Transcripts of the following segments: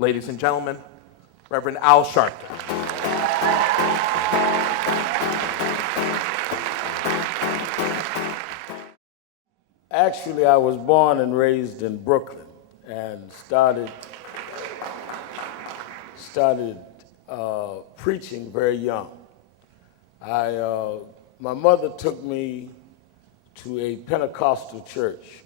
Ladies and gentlemen, Reverend Al Sharpton. Actually, I was born and raised in Brooklyn and started preaching very young. My mother took me to a Pentecostal church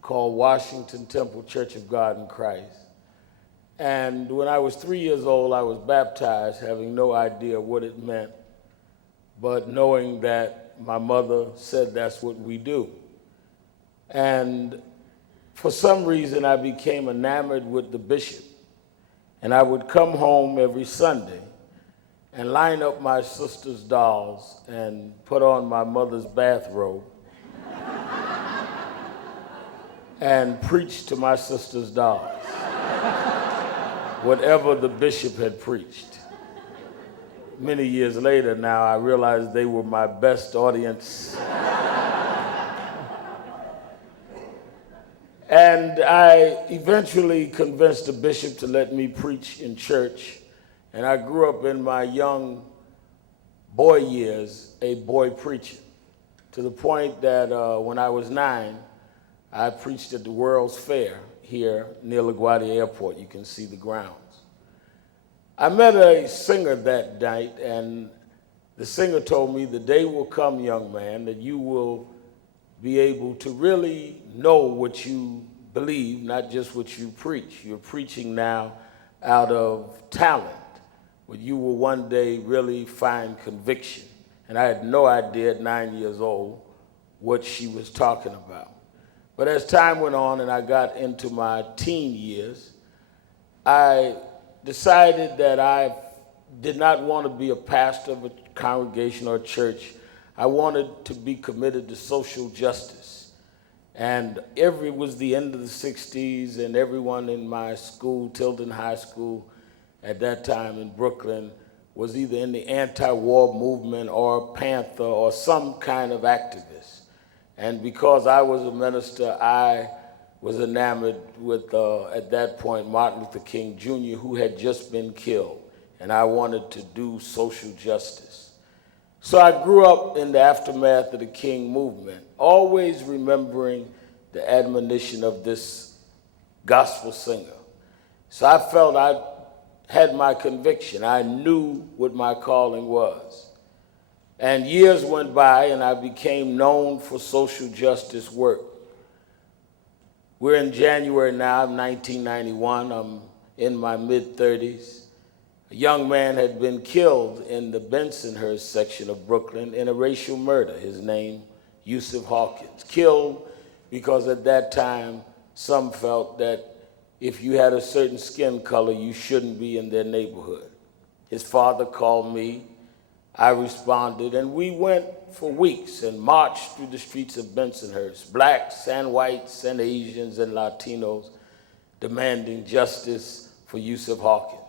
called Washington Temple Church of God in Christ. And when I was 3 years old, I was baptized, having no idea what it meant, but knowing that my mother said that's what we do. And for some reason, I became enamored with the bishop. And I would come home every Sunday and line up my sister's dolls and put on my mother's bathrobe and preach to my sister's dolls, whatever the bishop had preached. Many years later now, I realized they were my best audience. And I eventually convinced the bishop to let me preach in church. And I grew up in my young boy years a boy preacher, to the point that when I was 9, I preached at the World's Fair here near LaGuardia Airport. You can see the grounds. I met a singer that night, and the singer told me, "The day will come, young man, that you will be able to really know what you believe, not just what you preach. You're preaching now out of talent, but you will one day really find conviction." And I had no idea at 9 years old what she was talking about. But as time went on and I got into my teen years, I decided that I did not want to be a pastor of a congregation or a church. I wanted to be committed to social justice. And it was the end of the 60s, and everyone in my school, Tilden High School, at that time in Brooklyn, was either in the anti-war movement or Panther or some kind of activist. And because I was a minister, I was enamored with, at that point, Martin Luther King Jr., who had just been killed, and I wanted to do social justice. So I grew up in the aftermath of the King movement, always remembering the admonition of this gospel singer. So I felt I had my conviction. I knew what my calling was. And years went by, and I became known for social justice work. We're in January now of 1991. I'm in my mid-30s. A young man had been killed in the Bensonhurst section of Brooklyn in a racial murder. His name, Yusuf Hawkins. Killed because at that time, some felt that if you had a certain skin color, you shouldn't be in their neighborhood. His father called me. I responded, and we went for weeks and marched through the streets of Bensonhurst, blacks and whites and Asians and Latinos, demanding justice for Yusuf Hawkins.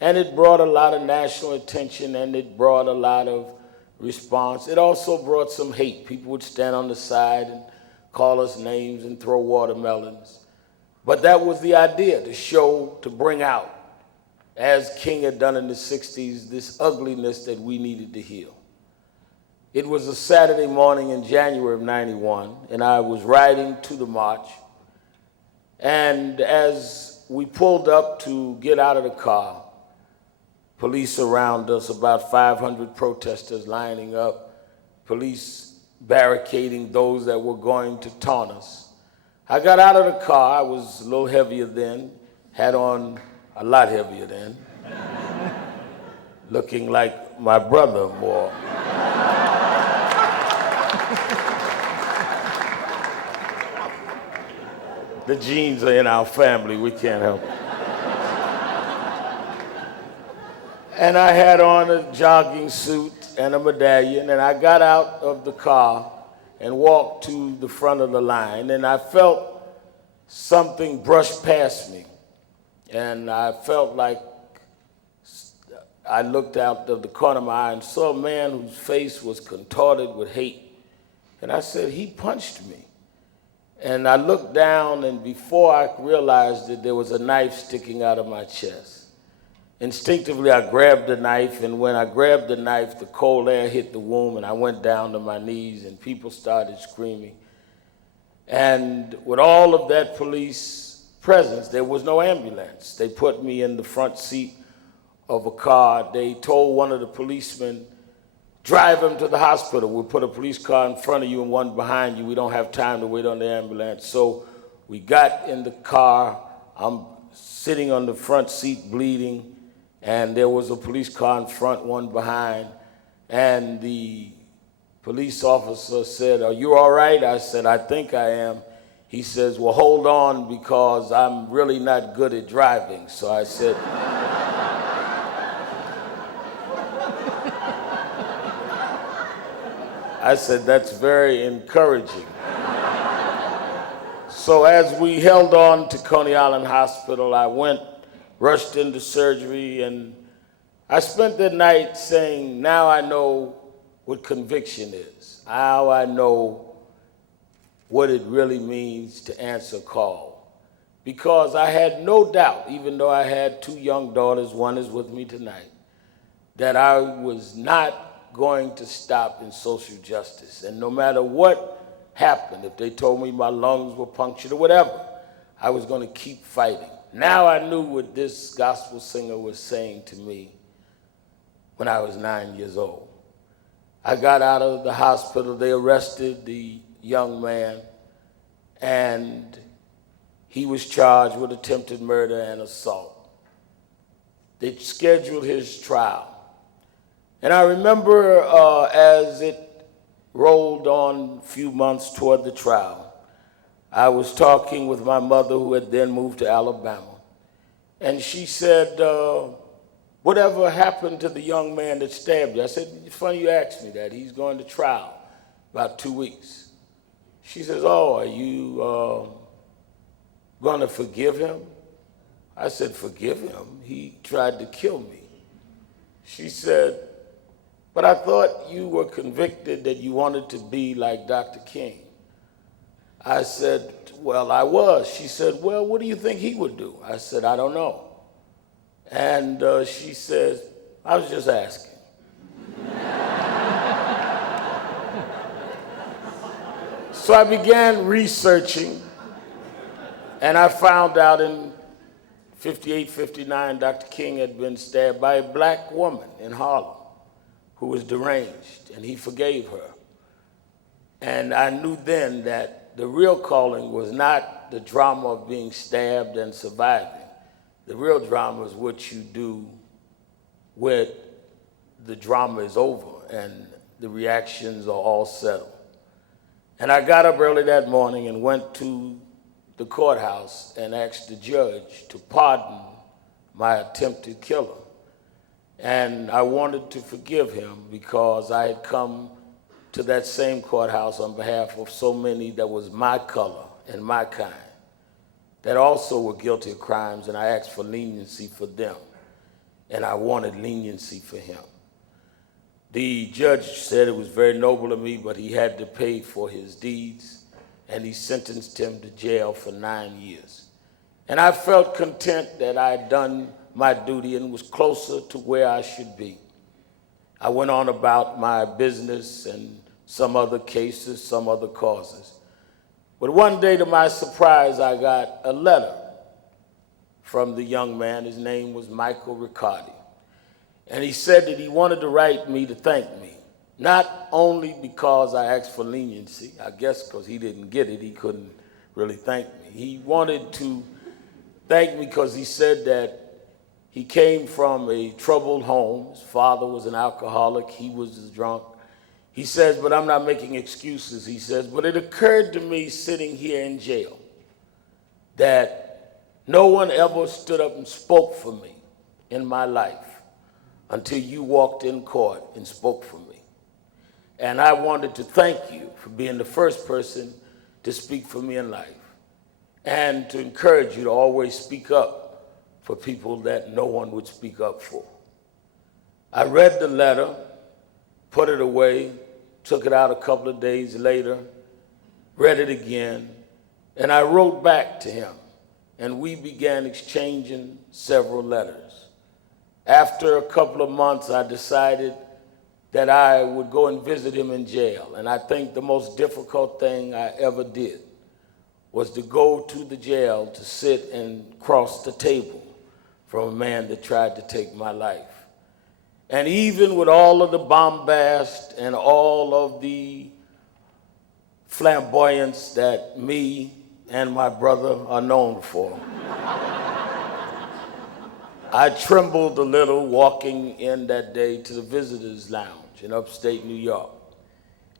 And it brought a lot of national attention, and it brought a lot of response. It also brought some hate. People would stand on the side and call us names and throw watermelons. But that was the idea, to bring out, as King had done in the 60s, this ugliness that we needed to heal. It was a Saturday morning in January of 91, and I was riding to the march. And as we pulled up to get out of the car, police around us, about 500 protesters lining up, police barricading those that were going to taunt us. I got out of the car. I was a little heavier then, had on a lot heavier then, looking like my brother more. The genes are in our family, we can't help it. And I had on a jogging suit and a medallion, and I got out of the car and walked to the front of the line, and I felt something brush past me. And I felt like I looked out of the corner of my eye and saw a man whose face was contorted with hate. And I said, "He punched me." And I looked down, and before I realized it, there was a knife sticking out of my chest. Instinctively, I grabbed the knife, and when I grabbed the knife, the cold air hit the womb, and I went down to my knees, and people started screaming. And with all of that police presence, there was no ambulance. They put me in the front seat of a car. They told one of the policemen, drive him to the hospital. We'll put a police car in front of you and one behind you. We don't have time to wait on the ambulance. So we got in the car. I'm sitting on the front seat bleeding, and there was a police car in front, one behind. And the police officer said, are you all right? I said, I think I am. He says, well, hold on, because I'm really not good at driving. So I said, that's very encouraging. So as we held on to Coney Island Hospital, I rushed into surgery, and I spent the night saying, now I know what conviction is. Now I know what it really means to answer call. Because I had no doubt, even though I had two young daughters, one is with me tonight, that I was not going to stop in social justice. And no matter what happened, if they told me my lungs were punctured or whatever, I was going to keep fighting. Now I knew what this gospel singer was saying to me when I was 9 years old. I got out of the hospital. They arrested the young man, and he was charged with attempted murder and assault. They scheduled his trial. And I remember as it rolled on a few months toward the trial, I was talking with my mother, who had then moved to Alabama. And she said, whatever happened to the young man that stabbed you? I said, it's funny you asked me that. He's going to trial about 2 weeks. She says, oh, are you going to forgive him? I said, forgive him? He tried to kill me. She said, but I thought you were convicted that you wanted to be like Dr. King. I said, well, I was. She said, well, what do you think he would do? I said, I don't know. And she says, I was just asking. So I began researching, and I found out in 58, 59, Dr. King had been stabbed by a black woman in Harlem who was deranged, and he forgave her. And I knew then that the real calling was not the drama of being stabbed and surviving. The real drama is what you do when the drama is over and the reactions are all settled. And I got up early that morning and went to the courthouse and asked the judge to pardon my attempted killer. And I wanted to forgive him because I had come to that same courthouse on behalf of so many that was my color and my kind, that also were guilty of crimes, and I asked for leniency for them, and I wanted leniency for him. The judge said it was very noble of me, but he had to pay for his deeds, and he sentenced him to jail for 9 years. And I felt content that I had done my duty and was closer to where I should be. I went on about my business and some other cases, some other causes. But one day, to my surprise, I got a letter from the young man. His name was Michael Riccardi. And he said that he wanted to write me to thank me, not only because I asked for leniency, I guess because he didn't get it, he couldn't really thank me. He wanted to thank me because he said that he came from a troubled home. His father was an alcoholic. He was a drunk. He says, but I'm not making excuses. He says, but it occurred to me sitting here in jail that no one ever stood up and spoke for me in my life until you walked in court and spoke for me. And I wanted to thank you for being the first person to speak for me in life and to encourage you to always speak up for people that no one would speak up for. I read the letter, put it away, took it out a couple of days later, read it again, And I wrote back to him, and we began exchanging several letters. After a couple of months, I decided that I would go and visit him in jail. And I think the most difficult thing I ever did was to go to the jail to sit and cross the table from a man that tried to take my life. And even with all of the bombast and all of the flamboyance that me and my brother are known for, I trembled a little walking in that day to the visitors' lounge in upstate New York.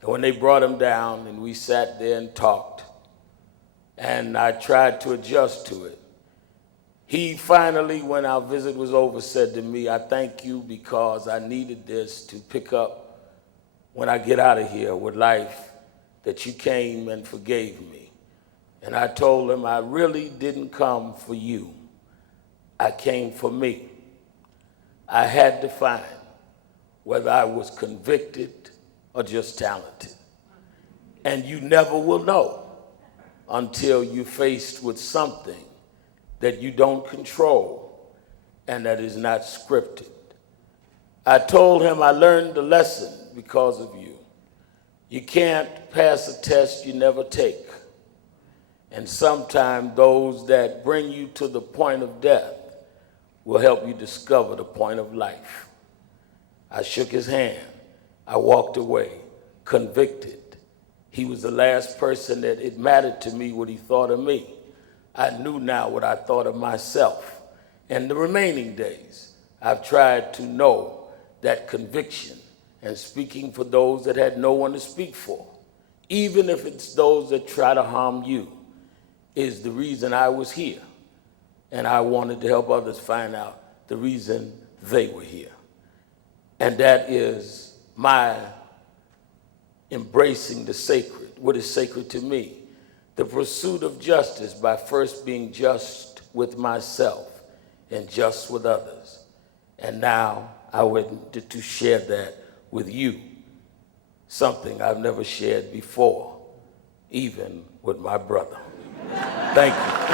And when they brought him down and we sat there and talked, and I tried to adjust to it, he finally, when our visit was over, said to me, "I thank you because I needed this to pick up when I get out of here with life, that you came and forgave me." And I told him I really didn't come for you. I came for me. I had to find whether I was convicted or just talented. And you never will know until you're faced with something that you don't control and that is not scripted. I told him I learned the lesson because of you. You can't pass a test you never take. And sometimes those that bring you to the point of death will help you discover the point of life. I shook his hand. I walked away, convicted. He was the last person that it mattered to me what he thought of me. I knew now what I thought of myself. And the remaining days, I've tried to know that conviction and speaking for those that had no one to speak for, even if it's those that try to harm you, is the reason I was here. And I wanted to help others find out the reason they were here. And that is my embracing the sacred, what is sacred to me. The pursuit of justice by first being just with myself and just with others. And now I wanted to share that with you, something I've never shared before, even with my brother. Thank you.